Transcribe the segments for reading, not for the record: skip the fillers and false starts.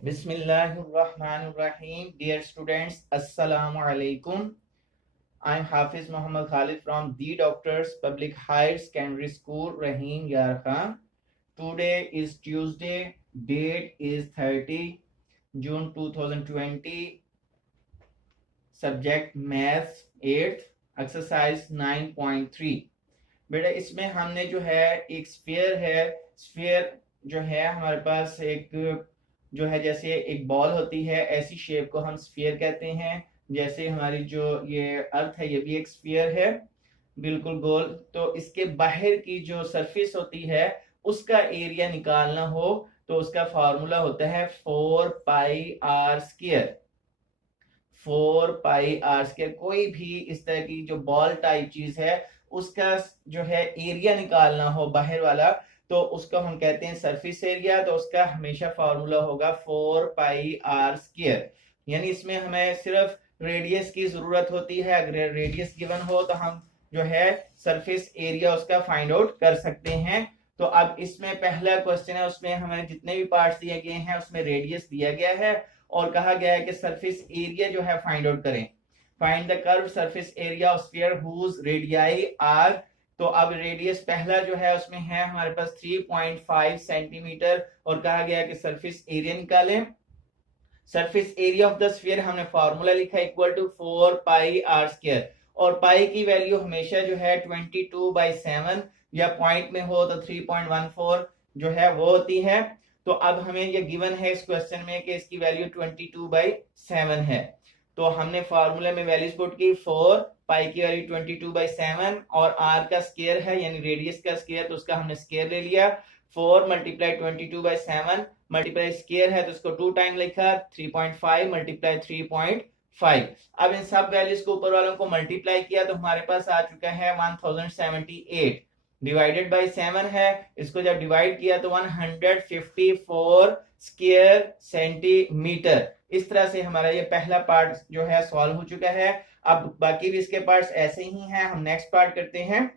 Bismillahirrahmanirrahim. Dear students, Assalamu alaikum. I'm Hafiz Muhammad Khalid from The Doctors Public Higher Secondary School, Rahim Yar Khan. Today is Tuesday. Date is 30 June 2020. Subject Maths 8th. Exercise 9.3. बेटा इसमें हमने जो है एक sphere जो है हमारे पास एक जो है जैसे एक बॉल होती है, ऐसी शेप को हम स्फीयर कहते हैं। जैसे हमारी जो ये अर्थ है ये भी एक स्फीयर है, बिल्कुल गोल। तो इसके बाहर की जो सरफेस होती है उसका एरिया निकालना हो तो उसका फॉर्मूला होता है 4πr²। 4πr²। कोई भी इस तरह की जो बॉल टाइप चीज है उसका जो है एरिया निकालना हो बाहर वाला तो उसको हम कहते हैं सरफेस एरिया। तो उसका हमेशा फॉर्मूला होगा 4πr²। यानी इसमें हमें सिर्फ रेडियस की जरूरत होती है। अगर रेडियस गिवन हो तो हम जो है सरफेस एरिया उसका फाइंड आउट कर सकते हैं। तो अब इसमें पहला क्वेश्चन है, उसमें हमें जितने भी पार्ट्स दिए गए हैं उसमें रेडियस दिया गया है और कहा गया है कि सरफेस एरिया जो है फाइंड आउट करें। Find the curve surface area of sphere whose radii are. तो अब रेडियस पहला जो है उसमें है हमारे पास 3.5 सेंटीमीटर और कहा गया कि सरफेस एरिया निकालें। Surface area of the sphere हमने फॉर्मूला लिखा इक्वल टू 4πr² और पाई की वैल्यू हमेशा जो है 22/7 या पॉइंट में हो तो 3.14 जो है वो होती है। तो अब हमें ये गिवन है इस क्वेश्चन में कि इसकी वैल्यू 22/7 है। तो हमने फॉर्मूले में वैल्यूज पुट की 4 पाई की वैल्यू 22/7 और आर का स्केयर है यानी रेडियस का स्केयर, तो उसका हमने स्केयर ले लिया। 4 मल्टीप्लाई 22/7 मल्टीप्लाई स्केयर है तो इसको 2 टाइम लिखा, 3.5 मल्टीप्लाई 3.5। अब इन सब वैल्यूज को ऊपर वालों को मल्टीप्लाई किया तो हमारे पास आ चुका है 1078 डिवाइडेड बाय 7 है। इसको जब डिवाइड किया तो 154 स्क्वायर सेंटीमीटर। इस तरह से हमारा ये पहला पार्ट जो है सॉल्व हो चुका है। अब बाकी भी इसके पार्ट्स ऐसे ही हैं। हम नेक्स्ट पार्ट करते हैं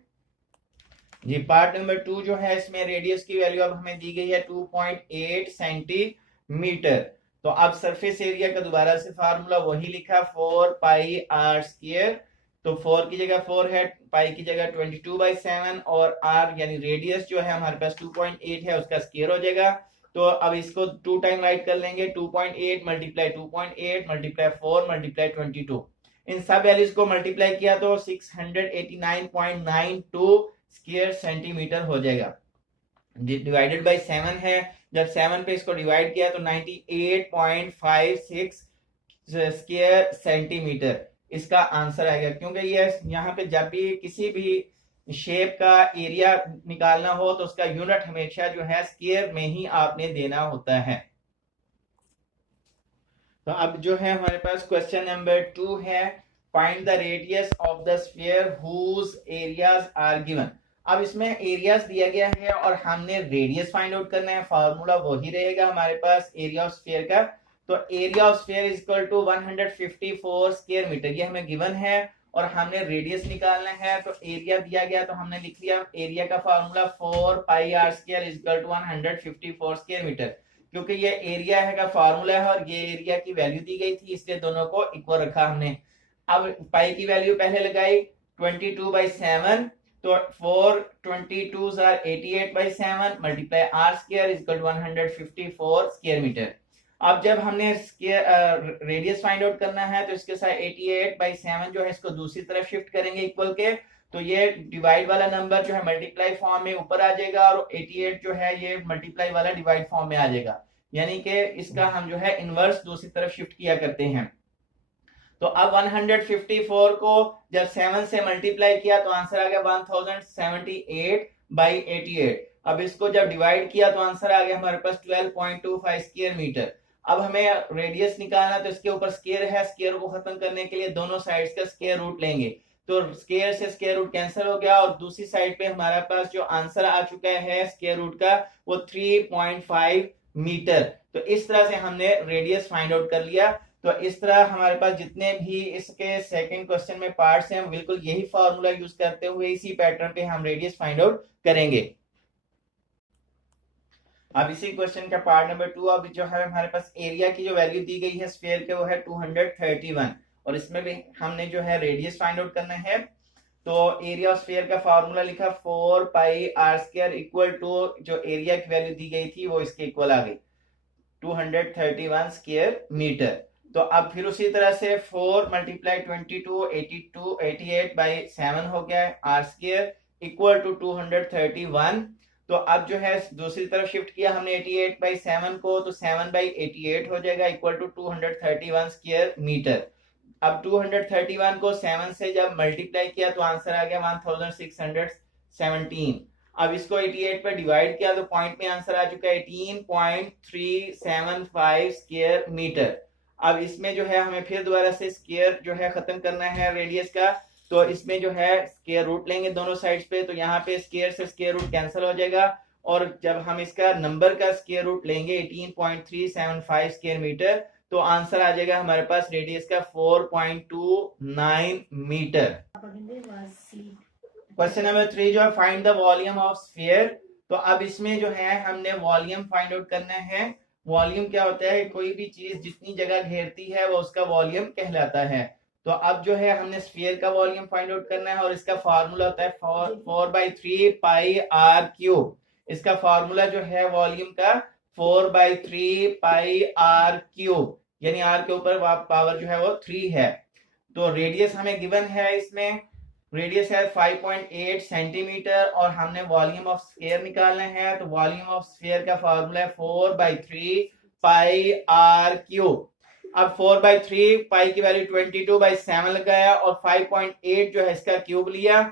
जी। पार्ट नंबर 2 जो है इसमें रेडियस की वैल्यू अब हमें दी गई है 2.8 सेंटीमीटर। तो अब सरफेस एरिया का दोबारा से फार्मूला वही लिखा 4πr²। तो 4 की जगह 4 है, पाई की जगह 22/7 और r यानी रेडियस जो है हमारे पास 2.8 है उसका स्क्वायर हो जाएगा। तो अब इसको 2 टाइम राइट कर लेंगे, 2.8 मल्टीप्लाई 2.8 मल्टीप्लाई 4 मल्टीप्लाई 22। इन सब वैल्यूज को मल्टीप्लाई किया तो 689.92 स्क्वायर सेंटीमीटर हो जाएगा। डिवाइडेड बाय 7 है, जब 7 पे इसको डिवाइड किया तो 98.56 स्क्वायर सेंटीमीटर इसका आंसर आएगा। क्योंकि ये यहाँ पे जब भी किसी भी शेप का एरिया निकालना हो तो उसका यूनिट हमेशा जो है स्क्वायर में ही आपने देना होता है। तो अब जो है हमारे पास क्वेश्चन नंबर 2 है, find the radius of the sphere whose areas are given. अब इसमें एरियाज दिया गया है और हमने रेडियस फाइंड आउट करना है। फार्मूला वही रहेगा हमारे पास एरिया ऑफ स्फीयर का। तो area of sphere is equal to 154 square metre, ये हमें गिवन है और हमने रेडियस निकालना है। तो एरिया दिया गया तो हमने लिख लिया एरिया का formula 4πr² is equal to 154 square metre. क्योंकि ये एरिया है का फार्मूला है और ये एरिया की वैल्यू दी गई थी इसलिए दोनों को इक्वल रखा हमने। अब पाई की वैल्यू पहले लगाई 22/7 तो 4 22s are 88/7 multiply r² is equal to 154 square metre. अब जब हमने रेडियस फाइंड आउट करना है तो इसके साथ 88/7 जो है इसको दूसरी तरफ शिफ्ट करेंगे इक्वल के, तो ये डिवाइड वाला नंबर जो है मल्टीप्लाई फॉर्म में ऊपर आ जाएगा और 88 जो है ये मल्टीप्लाई वाला डिवाइड फॉर्म में आ जाएगा। यानी कि इसका हम जो है इनवर्स दूसरी तरफ शिफ्ट किया करते हैं। तो अब 154 को जब 7 से मल्टीप्लाई किया तो आंसर आ गया 1078/88। अब इसको जब डिवाइड किया तो आंसर आ गया हमारे पास 12.25 स्क्वायर मीटर। अब हमें रेडियस निकालना तो इसके ऊपर स्क्वायर है, स्क्वायर को खत्म करने के लिए दोनों साइड्स का स्क्वायर रूट लेंगे। तो स्क्वायर से स्क्वायर रूट कैंसिल हो गया और दूसरी साइड पे हमारे पास जो आंसर आ चुका है स्क्वायर रूट का वो 3.5 मीटर। तो इस तरह से हमने रेडियस फाइंड आउट कर लिया। तो इस तरह हमारे पास जितने भी इसके सेकंड क्वेश्चन में पार्ट्स हैं बिल्कुल यही फार्मूला यूज करते हुए इसी पैटर्न पे हम रेडियस फाइंड आउट करेंगे। अब इसी क्वेश्चन का पार्ट नंबर 2, अब जो है हमारे पास एरिया की जो वैल्यू दी गई है स्फीयर के वो है 231, और इसमें भी हमने जो है रेडियस फाइंड आउट करना है। तो एरिया ऑफ स्फीयर का फार्मूला लिखा 4 pi r square equal to जो एरिया की वैल्यू दी गई थी वो इसके इक्वल आ गई 231 स्क्वायर मीटर। तो अब फिर उसी तरह से 4 मल्टीप्लाई 22 82 88 बाई 7 हो गया है आर स्क्वायर इक्वल टू 231। तो अब जो है दूसरी तरफ शिफ्ट किया हमने 88 बाई 7 को, तो 7 बाई 88 हो जाएगा इक्वल टू 231 स्क्वायर मीटर। अब 231 को 7 से जब मल्टीप्लाई किया तो आंसर आ गया 1617। अब इसको 88 पर डिवाइड किया तो पॉइंट में आंसर आ चुका है 18.375 स्क्वायर मीटर। अब इसमें जो है हमें फिर दोबारा से स्क्वायर जो है खत्म करना है रेडियस का, तो इसमें जो है स्क्वायर रूट लेंगे दोनों साइड्स पे, तो यहाँ पे स्क्वायर से स्क्वायर रूट कैंसिल हो जाएगा, और जब हम इसका नंबर का स्क्वायर रूट लेंगे 18.375 स्क्वायर मीटर, तो आंसर आ जाएगा हमारे पास रेडियस का 4.29 मीटर। क्वेश्चन नंबर 3 जो है find the volume of sphere. तो अब इसमें जो है हमने वॉल्यूम फाइंड आउट करना है। वॉल्यूम क्या होता है, कोई भी चीज जितनी जगह घेरती है वो उसका वॉल्यूम कहलाता है। तो अब जो है हमने स्फीयर का वॉल्यूम फाइंड आउट करना है, और इसका फार्मूला होता है 4/3 पाई आर क्यूब। इसका फार्मूला जो है वॉल्यूम का 4/3 पाई आर क्यूब, यानी आर के ऊपर पावर जो है वो 3 है। तो रेडियस हमें गिवन है, इसमें रेडियस है 5.8 सेंटीमीटर, और हमने वॉल्यूम ऑफ स्फीयर निकालना है। तो वॉल्यूम ऑफ स्फीयर का फार्मूला है 4/3 पाई आर क्यूब। अब 4/3 पाई की वैल्यू 22/7 लगाया, और 5.8 जो है इसका क्यूब लिया।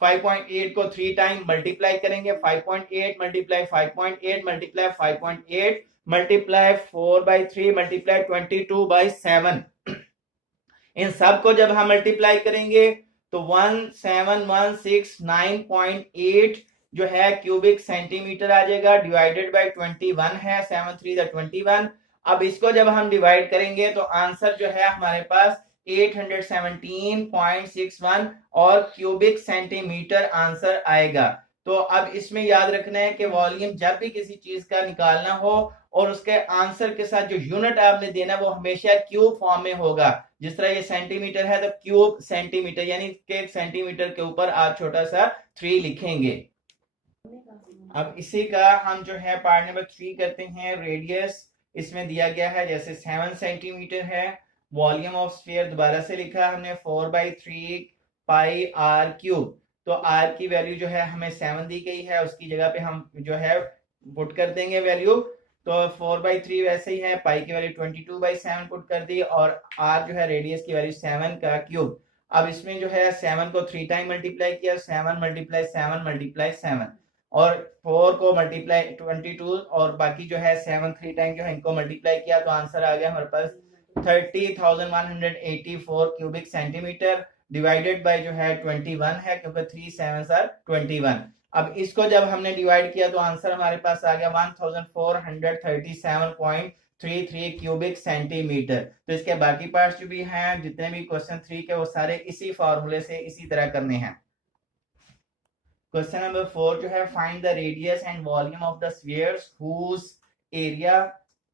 5.8 को 3 टाइम मल्टीप्लाई करेंगे, 5.8 मल्टीप्लाई 5.8 मल्टीप्लाई 5.8 मल्टीप्लाई 4/3 मल्टीप्लाई 22/7। इन सब को जब हम मल्टीप्लाई करेंगे तो 17169.8 जो है क्यूबिक सेंटीमीटर आ जाएगा, डिवाइडेड बाय 21 है, 7 3 21। अब इसको जब हम डिवाइड करेंगे तो आंसर जो है हमारे पास 817.61 और क्यूबिक सेंटीमीटर आंसर आएगा। तो अब इसमें याद रखना है कि वॉल्यूम जब भी किसी चीज का निकालना हो और उसके आंसर के साथ जो यूनिट आपने देना वो हमेशा क्यूब फॉर्म में होगा। जिस तरह ये सेंटीमीटर है तो क्यूब सेंटीमीटर, यानी कि सेंटीमीटर के ऊपर आप छोटा सा 3 लिखेंगे। अब इसी का हम जो है पार्ट नंबर 3 करते हैं। रेडियस इसमें दिया गया है जैसे 7 सेंटीमीटर है। वॉल्यूम ऑफ स्फीयर दोबारा से लिखा हमने 4/3 पाई आर क्यूब। तो आर की वैल्यू जो है हमें 7 दी गई है, उसकी जगह पे हम जो है पुट कर देंगे वैल्यू। तो 4/3 वैसे ही है, पाई की वैल्यू 22/7 पुट कर दी, और आर जो है रेडियस की वैल्यू 7 का क्यूब। अब इसमें जो है 7 को 3 टाइम मल्टीप्लाई किया, 7 मल्टीप्लाई 7 मल्टीप्लाई 7, और 4 को मल्टीप्लाई 22, और बाकी जो है 7 3 टाइम जो है इनको मल्टीप्लाई किया, तो आंसर आ गया हमारे पास 30,184 क्यूबिक सेंटीमीटर, डिवाइडेड बाय जो है 21 है, क्योंकि 3 7 आर 21। अब इसको जब हमने डिवाइड किया तो आंसर हमारे पास आ गया 1437.33 क्यूबिक सेंटीमीटर। तो इसके बाकी पार्ट्स जो भी हैं, जितने भी क्वेश्चन 3 के, वो सारे इसी फॉर्मूले से इसी तरह करने हैं। क्वेश्चन नंबर 4 जो है find the radius and volume of the spheres whose area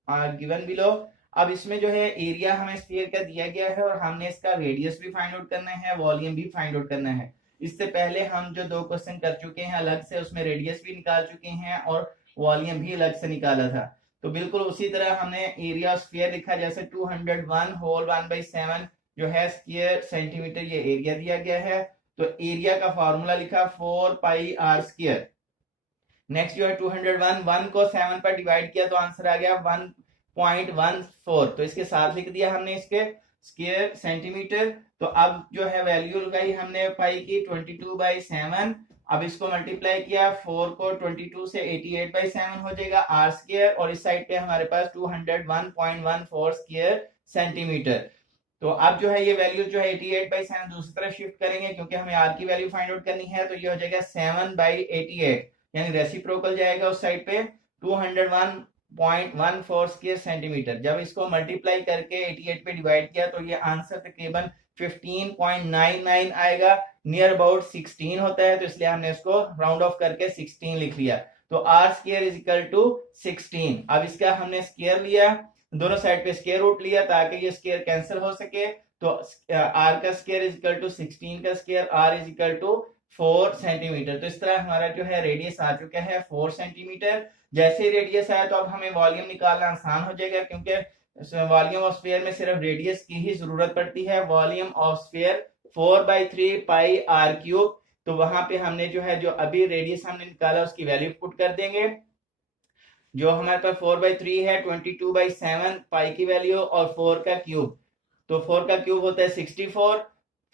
are given below. अब इसमें जो है एरिया हमें स्फीयर का दिया गया है, और हमने इसका रेडियस भी फाइंड आउट करना है, वॉल्यूम भी फाइंड आउट करना है। इससे पहले हम जो 2 क्वेश्चन कर चुके हैं अलग से, उसमें रेडियस भी निकाल चुके हैं और वॉल्यूम भी अलग से निकाला था। तो बिल्कुल उसी तरह हमने एरिया ऑफ स्फीयर लिखा, जैसे 201 होल 1/7 जो है स्क्वायर सेंटीमीटर, ये एरिया दिया गया है। तो एरिया का फॉर्मूला लिखा 4 पाई आर स्क्वायर। नेक्स्ट जो है 201, 1 को 7 पर डिवाइड किया तो आंसर आ गया 1.14, तो इसके साथ लिख दिया हमने इसके स्क्वायर सेंटीमीटर। तो अब जो है वैल्यू लगाई हमने पाई की 22/7। अब इसको मल्टीप्लाई किया, 4 को 22 से 88/7 हो जाएगा आर स्क्वायर, और इस साइड पे हमारे पास 201.14 स्क्वायर सेंटीमीटर। तो अब जो है ये वैल्यू जो है 88/7 दूसरी तरफ शिफ्ट करेंगे, क्योंकि हमें आर की वैल्यू फाइंड आउट करनी है। तो ये हो जाएगा 7/88, यानी रेसिप्रोकल जाएगा उस साइड पे 201.14 स्क्वायर सेंटीमीटर। जब इसको मल्टीप्लाई करके 88 पे डिवाइड किया तो ये आंसर तकरीबन 15.99 आएगा, नियर अबाउट 16 होता है, तो इसलिए हमने इसको राउंड ऑफ करके 16 लिख लिया। तो r square is equal to 16। अब इसका हमने स्क्वायर लिया, दोनों साइड पे स्क्वायर रूट लिया ताकि ये स्क्वायर कैंसिल हो सके। तो आर का स्क्वायर इज इक्वल टू 16 का square, r is equal to 4 centimetre. तो इस तरह हमारा जो है रेडियस आ चुका है 4 सेंटीमीटर। जैसे ही रेडियस आया तो अब हमें वॉल्यूम निकालना आसान हो जाएगा, क्योंकि वॉल्यूम ऑफ स्फीयर में सिर्फ रेडियस की ही जरूरत पड़ती है। Volume of sphere 4/3 pi r cube. तो वहां पे हमने जो है, जो अभी रेडियस हमने निकाला उसकी वैल्यू पुट कर देंगे। जो हमारे पास 4/3 है, 22/7 पाई की वैल्यू, और 4 का क्यूब। तो 4 का क्यूब होता है 64,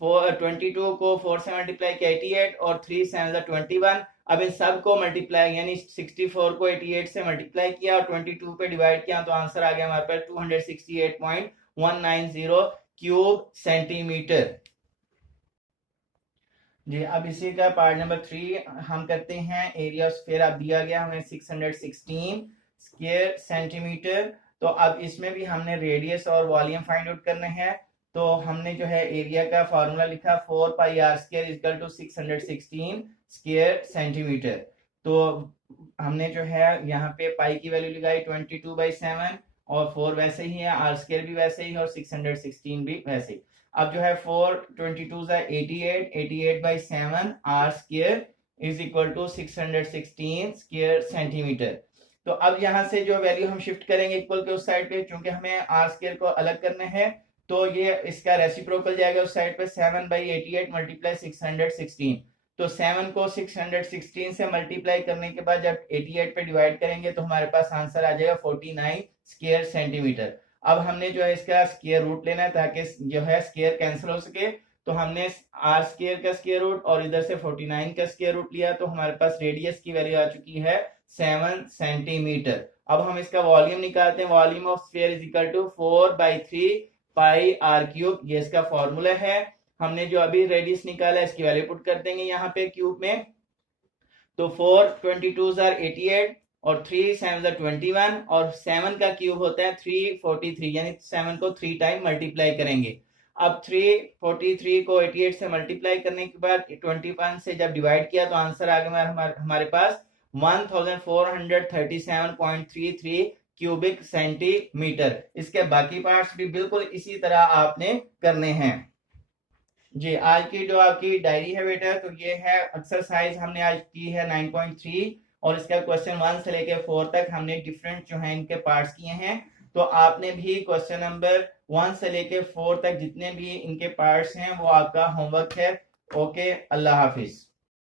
22 को 4 से मल्टीप्लाई किया 88, और 3 7 21। अब इन सब को मल्टीप्लाई, यानी 64 को 88 से मल्टीप्लाई किया और 22 पे डिवाइड किया, तो आंसर आ गया हमारे पास 268.190 क्यूब सेंटीमीटर। जी, अब इसी का पार्ट नंबर 3 हम करते हैं। एरिया ऑफ स्फीयर अब दिया गया हमें 616 स्क्वायर सेंटीमीटर। तो अब इसमें भी हमने रेडियस और वॉल्यूम फाइंड आउट करने हैं। तो हमने जो है एरिया का फॉर्मूला लिखा 4 pi r square equal to 616 square centimetre. तो हमने जो है यहाँ पे पाई की वैल्यू लगाई 22/7, और 4 वैसे ही है, आर स्क्वायर भी वैसे ही है, और 616 भी वैसे ही। अब जो है 4 22 88, 88/7 r square is equal to 616 square centimetre. तो अब यहाँ से जो वैल्यू हम शिफ्ट करेंगे इक्वल के उस साइड पे, क्योंकि हमें आर स्क्वायर को अलग करना है, तो ये इसका रेसिप्रोकल जाएगा उस साइड पे। 7/88 मल्टीप्लाई 616। तो 7 को 616 से मल्टीप्लाई करने के बाद जब 88 पे डिवाइड करेंगे तो हमारे पास आंसर आ जाएगा 49 स्क्वायर सेंटीमीटर। अब हमने जो है इसका स्क्वायर रूट लेना है ताकि जो है स्क्वायर कैंसिल हो सके। तो हमने आर स्क्वायर का स्क्वायर रूट और इधर से 49 का स्क्वायर रूट लिया, तो हमारे पास रेडियस की वैल्यू आ चुकी है 7 सेंटीमीटर। अब हम इसका वॉल्यूम निकालते हैं। Volume of sphere is equal to 4/3 pi r cube, ये इसका फॉर्मूला है। हमने जो अभी रेडियस निकाला इसकी वैल्यू पुट कर देंगे यहाँ पे क्यूब में। तो 4 22 88, और 3 7 21, और 7 का क्यूब होता है 343, यानी 7 को 3 टाइम मल्टीप्लाई करेंगे। अब 343 को 88 से मल्टीप्लाई करने के बाद 21 से जब डिवाइड किया तो आंसर आ गया हमारे पास 1437.33 क्यूबिक सेंटीमीटर। इसके बाकी पार्ट्स भी बिल्कुल इसी तरह आपने करने हैं। जी, आज की जो आपकी डायरी है बेटा, तो ये है एक्सरसाइज हमने आज की है 9.3, और इसका क्वेश्चन 1 से लेकर 4 तक हमने डिफरेंट जो है इनके पार्ट्स किए हैं। तो आपने भी क्वेश्चन नंबर 1 से लेकर 4 तक जितने भी इनके पार्ट्स हैं वो आपका होमवर्क है। ओके, अल्लाह हाफिज।